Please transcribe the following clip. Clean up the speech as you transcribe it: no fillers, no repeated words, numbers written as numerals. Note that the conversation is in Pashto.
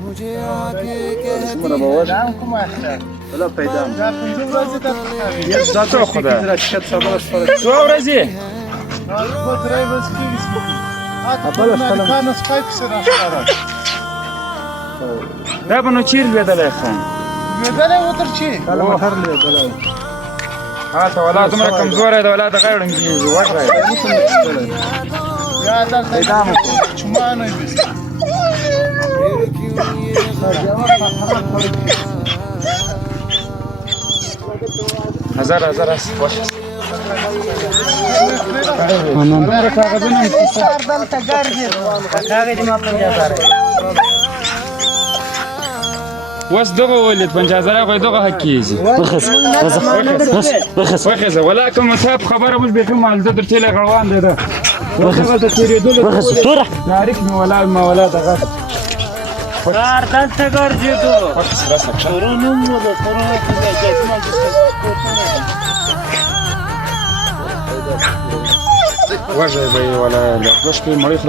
اسمه بول دامكم احسن ولا پیدام دا پنځه ورځې درته دا څو خدا را شت سبا سره څو ورځې په درې ورځې کې سپکی خپل خپل کانو سپای په سره راځه دا به نو چیر لوېدلی ښه وېدلې وتر چې کله موټر لیدل هلته ولا دومره کمزوری ده ولا د غیر ړنګېږي وږی یا دلته پیدام چمانه وي هزار هست باشه دومره کاغذونه مې سر دلته ګرځي کاغذ دې ما 50,000 اوس دغه ولید 50,000 خو یې دغه حق کېږي وخېزه ولا کوم صاحب خبره اوس بیخي مالده در تېلی غړوان دی ده دغه د تېرېدلو تاریخ مې ولا دغه کار دلته ګرځېدو وخېزه راسه ښه ترونم و د ترونو وږی به یې ولا دوه شپې مړۍ خدای